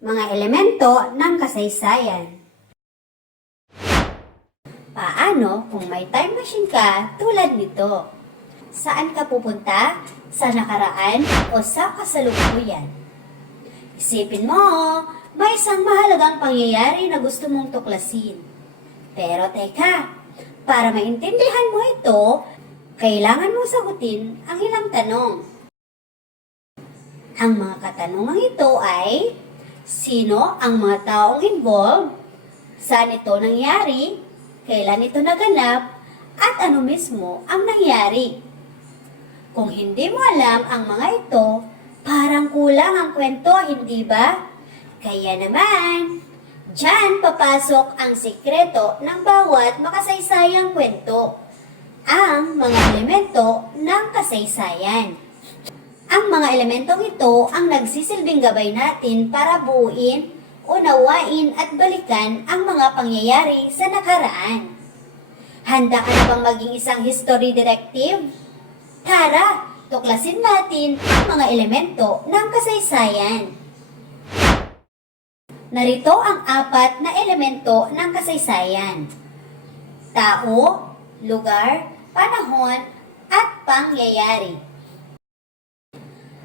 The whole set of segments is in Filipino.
Mga elemento ng kasaysayan. Paano kung may time machine ka tulad nito? Saan ka pupunta? Sa nakaraan o sa kasalukuyan? Isipin mo, may isang mahalagang pangyayari na gusto mong tuklasin. Pero teka, para maintindihan mo ito, kailangan mong sagutin ang ilang tanong. Ang mga katanungang ito ay: sino ang mga taong involved? Saan ito nangyari? Kailan ito naganap? At ano mismo ang nangyari? Kung hindi mo alam ang mga ito, parang kulang ang kwento, hindi ba? Kaya naman, diyan papasok ang sikreto ng bawat makasaysayang kwento, ang mga elemento ng kasaysayan. Ang mga elementong ito ang nagsisilbing gabay natin para buuin, unawain at balikan ang mga pangyayari sa nakaraan. Handa ka na bang maging isang history detective? Tara, tuklasin natin ang mga elemento ng kasaysayan. Narito ang 4 na elemento ng kasaysayan: tao, lugar, panahon, at pangyayari.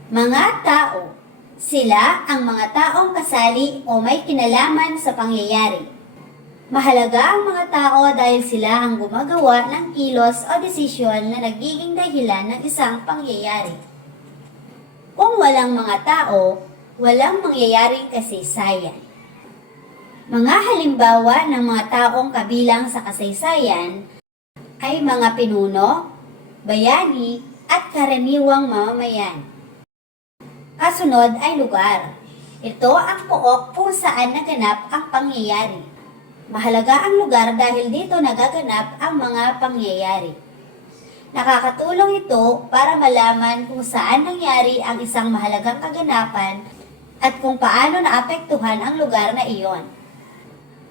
Mga tao. Sila ang mga taong kasali o may kinalaman sa pangyayari. Mahalaga ang mga tao dahil sila ang gumagawa ng kilos o desisyon na nagiging dahilan ng isang pangyayari. Kung walang mga tao, walang mangyayaring kasaysayan. Mga halimbawa ng mga taong kabilang sa kasaysayan ay mga pinuno, bayani, at karaniwang mamamayan. Kasunod ay lugar. Ito ang pook kung saan naganap ang pangyayari. Mahalaga ang lugar dahil dito nagaganap ang mga pangyayari. Nakakatulong ito para malaman kung saan nangyari ang isang mahalagang kaganapan at kung paano naapektuhan ang lugar na iyon.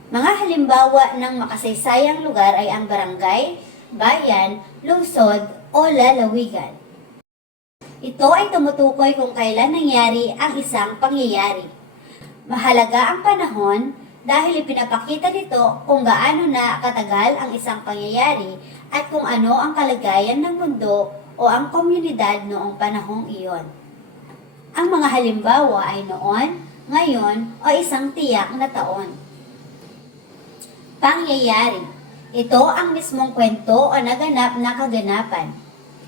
Mga halimbawa ng makasaysayang lugar ay ang barangay, bayan, lungsod o lalawigan. Ito ay tumutukoy kung kailan nangyari ang isang pangyayari. Mahalaga ang panahon dahil ipinapakita nito kung gaano na katagal ang isang pangyayari at kung ano ang kalagayan ng mundo o ang komunidad noong panahong iyon. Ang mga halimbawa ay noon, ngayon o isang tiyak na taon. Pangyayari. Ito ang mismong kwento o naganap na kaganapan.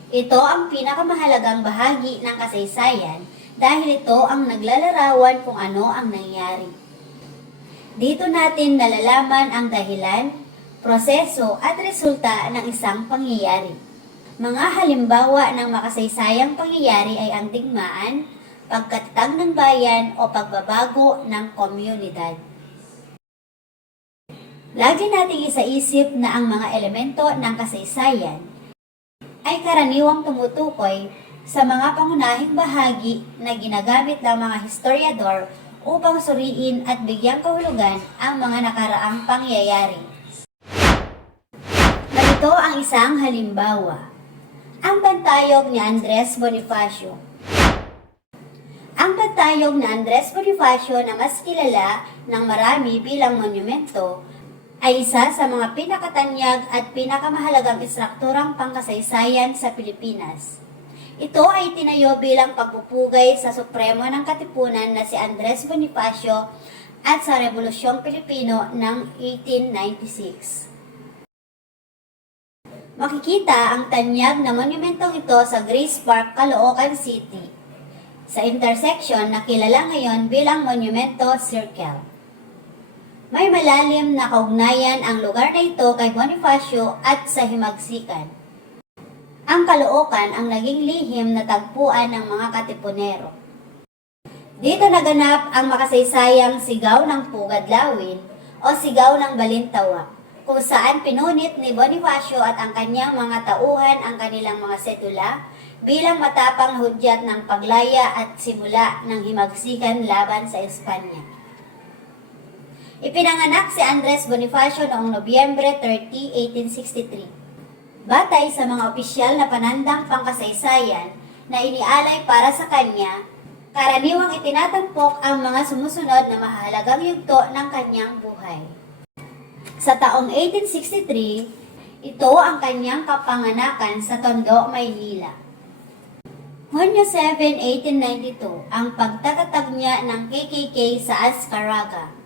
Ito ang pinakamahalagang bahagi ng kasaysayan dahil ito ang naglalarawan kung ano ang nangyari. Dito natin nalalaman ang dahilan, proseso at resulta ng isang pangyayari. Mga halimbawa ng makasaysayang pangyayari ay ang digmaan, pagkatatag ng bayan o pagbabago ng komunidad. Lagi nating isaisip na ang mga elemento ng kasaysayan ay karaniwang tumutukoy sa mga pangunahing bahagi na ginagamit ng mga historiador upang suriin at bigyang kahulugan ang mga nakaraang pangyayari. Narito ang isang halimbawa: ang bantayog ni Andres Bonifacio. Ang bantayog ni Andres Bonifacio na mas kilala ng marami bilang monumento ay isa sa mga pinakatanyag at pinakamahalagang istrukturang pangkasaysayan sa Pilipinas. Ito ay tinayo bilang pagpupugay sa Supremo ng Katipunan na si Andres Bonifacio at sa Rebolusyong Pilipino ng 1896. Makikita ang tanyag na monumentong ito sa Grace Park, Caloocan City, sa intersection na kilala ngayon bilang Monumento Circle. May malalim na kaugnayan ang lugar na ito kay Bonifacio at sa himagsikan. Ang Caloocan ang naging lihim na tagpuan ng mga Katipunero. Dito naganap ang makasaysayang Sigaw ng Pugadlawin o Sigaw ng Balintawa, kung saan pinunit ni Bonifacio at ang kanyang mga tauhan ang kanilang mga sedula bilang matapang hudyat ng paglaya at simula ng himagsikan laban sa Espanya. Ipinanganak si Andres Bonifacio noong Nobyembre 30, 1863. Batay sa mga opisyal na panandang pangkasaysayan na inialay para sa kanya, Karaniwang itinatampok ang mga sumusunod na mahalagang yugto ng kanyang buhay. Sa taong 1863, ito ang kanyang kapanganakan sa Tondo, Maynila. Hunyo 7, 1892, ang pagtatatag niya ng KKK sa Azcaraga,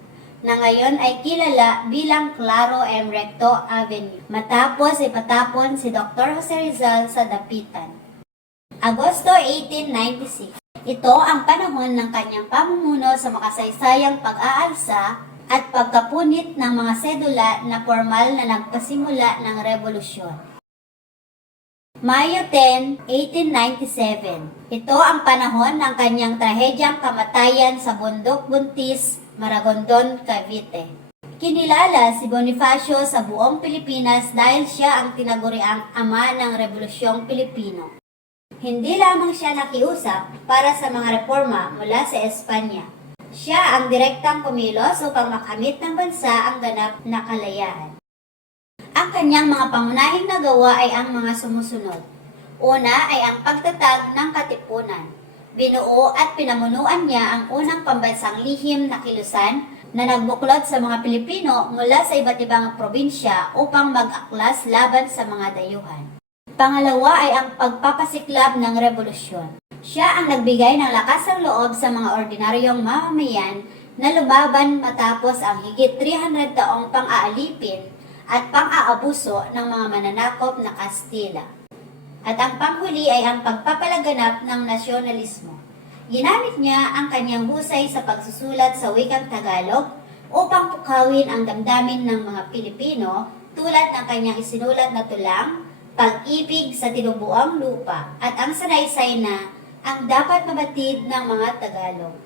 na ngayon ay kilala bilang Claro M. Recto Avenue, matapos ipatapon si Dr. Jose Rizal sa Dapitan. Agosto 1896, ito ang panahon ng kanyang pamumuno sa makasaysayang pag-aalsa at pagkapunit ng mga sedula na formal na nagpasimula ng revolusyon. Mayo 10, 1897, ito ang panahon ng kanyang trahedyang kamatayan sa Bundok Buntis, Maragondon, Cavite. Kinilala si Bonifacio sa buong Pilipinas dahil siya ang tinaguriang ama ng Rebolusyong Pilipino. Hindi lamang siya nakiusap para sa mga reforma mula sa Espanya. Siya ang direktang kumilos upang makamit ng bansa ang ganap na kalayaan. Ang kanyang mga pangunahing nagawa ay ang mga sumusunod. Una ay ang pagtatag ng katipunan. Binuo at pinamunuan niya ang unang pambansang lihim na kilusan na nagbuklod sa mga Pilipino mula sa iba't ibang probinsya upang mag-aklas laban sa mga dayuhan. Pangalawa ay ang pagpapasiklab ng revolusyon. Siya ang nagbigay ng lakas ng loob sa mga ordinaryong mamamayan na lumaban matapos ang higit 300 taong pang-aalipin at pang-aabuso ng mga mananakop na Kastila. At ang panghuli ay ang pagpapalaganap ng nasyonalismo. Ginamit niya ang kanyang husay sa pagsusulat sa wikang Tagalog upang pukawin ang damdamin ng mga Pilipino tulad ng kanyang isinulat na tulang Pag-ibig sa Tinubuang Lupa at ang sanaysay na ang dapat mabatid ng mga Tagalog.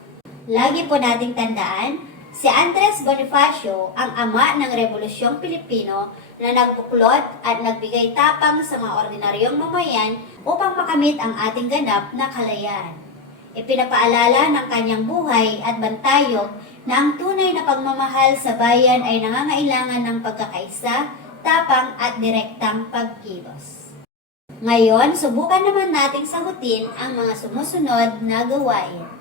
Lagi po nating tandaan, si Andres Bonifacio ang ama ng Rebolusyong Pilipino na nagbuklod at nagbigay tapang sa mga ordinaryong mamayan upang makamit ang ating ganap na kalayaan. Ipinapaalala ng kanyang buhay at bantayog na ang tunay na pagmamahal sa bayan ay nangangailangan ng pagkakaisa, tapang at direktang pagkilos. Ngayon, subukan naman nating sagutin ang mga sumusunod na gawain.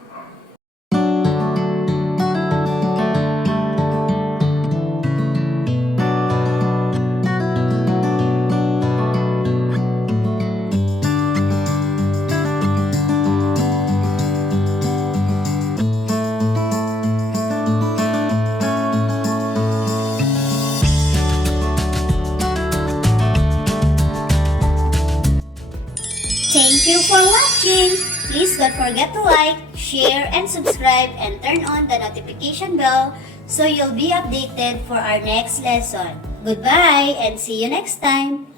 Thank you for watching! Please don't forget to like, share, and subscribe and turn on the notification bell so you'll be updated for our next lesson. Goodbye and see you next time!